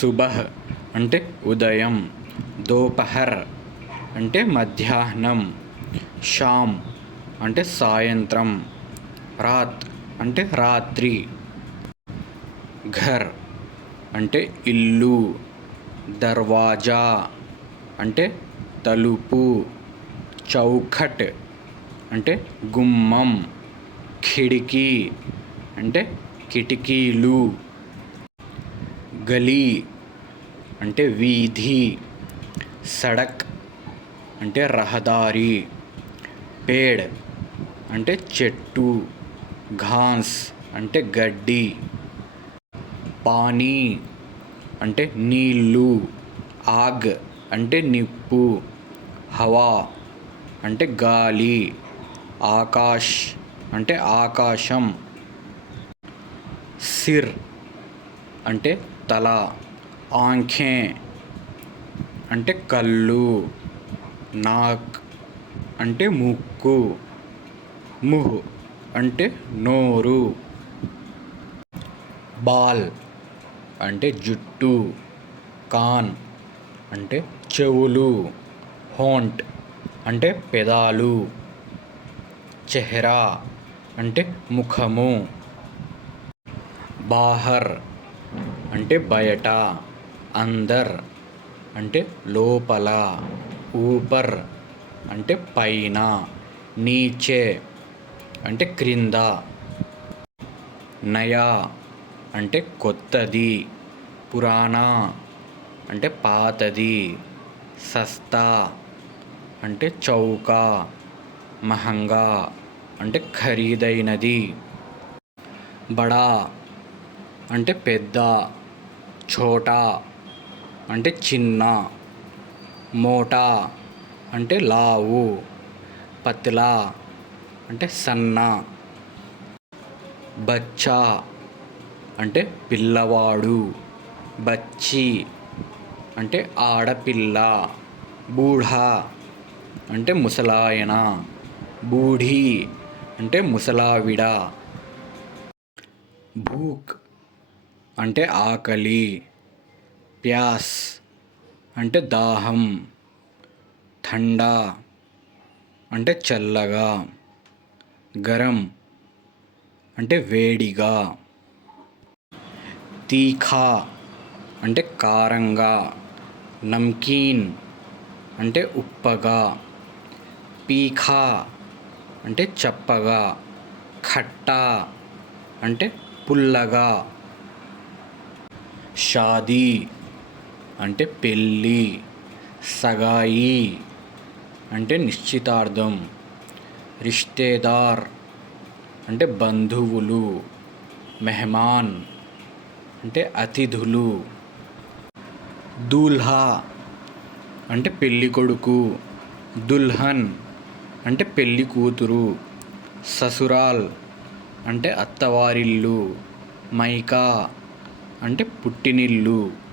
సుబహ్ అంటే ఉదయం దోపహర్ అంటే మధ్యాహ్నం షామ్ అంటే సాయంత్రం రాత్ అంటే రాత్రి ఘర్ అంటే ఇల్లు దర్వాజా అంటే తలుపు చౌఖట్ అంటే గుమ్మం కిటికీ అంటే కిటికీలు. గలీ అంటే వీధి సడక్ అంటే రహదారి పేడ్ అంటే చెట్టు ఘాస్ అంటే గడ్డి పానీ అంటే నీళ్ళు ఆగ్ అంటే నిప్పు హవా అంటే గాలి ఆకాష్ అంటే ఆకాశం సిర్ అంటే తల ఆంఖే అంటే కళ్ళు నాక్ అంటే ముక్కు ముహ్ అంటే నోరు బాల్ అంటే జుట్టు కాన్ అంటే చెవులు హోంట్ అంటే పెదాలు చెహరా అంటే ముఖము బాహర్ అంటే బయట అందర్ అంటే లోపల ఊపర్ అంటే పైన నీచే అంటే క్రింద నయా అంటే కొత్తది పురాణా అంటే పాతది సస్తా అంటే చౌక మహంగా అంటే ఖరీదైనది బడా అంటే పెద్ద ఛోటా అంటే చిన్న మోటా అంటే లావు పత్లా అంటే సన్న బచ్చా అంటే పిల్లవాడు బచ్చి అంటే ఆడపిల్ల బూఢా అంటే ముసలాయన బూఢీ అంటే ముసలావిడ భూక్ అంటే ఆకలి ప్యాస్ అంటే దాహం ఠండా అంటే చల్లగా గరం అంటే వేడిగా తీఖా అంటే కారంగా నమ్కీన్ అంటే ఉప్పగా పీఖా అంటే చప్పగా ఖట్టా అంటే పుల్లగా షాదీ అంటే పెళ్ళి సగాయి అంటే నిశ్చితార్థం రిష్తేదార్ అంటే బంధువులు మెహమాన్ అంటే అతిథులు దూల్హా అంటే పెళ్ళి కొడుకు దుల్హన్ అంటే పెళ్ళి కూతురు ససురాల్ అంటే అత్తవారిల్లు మైకా అంటే పుట్టినిల్లు.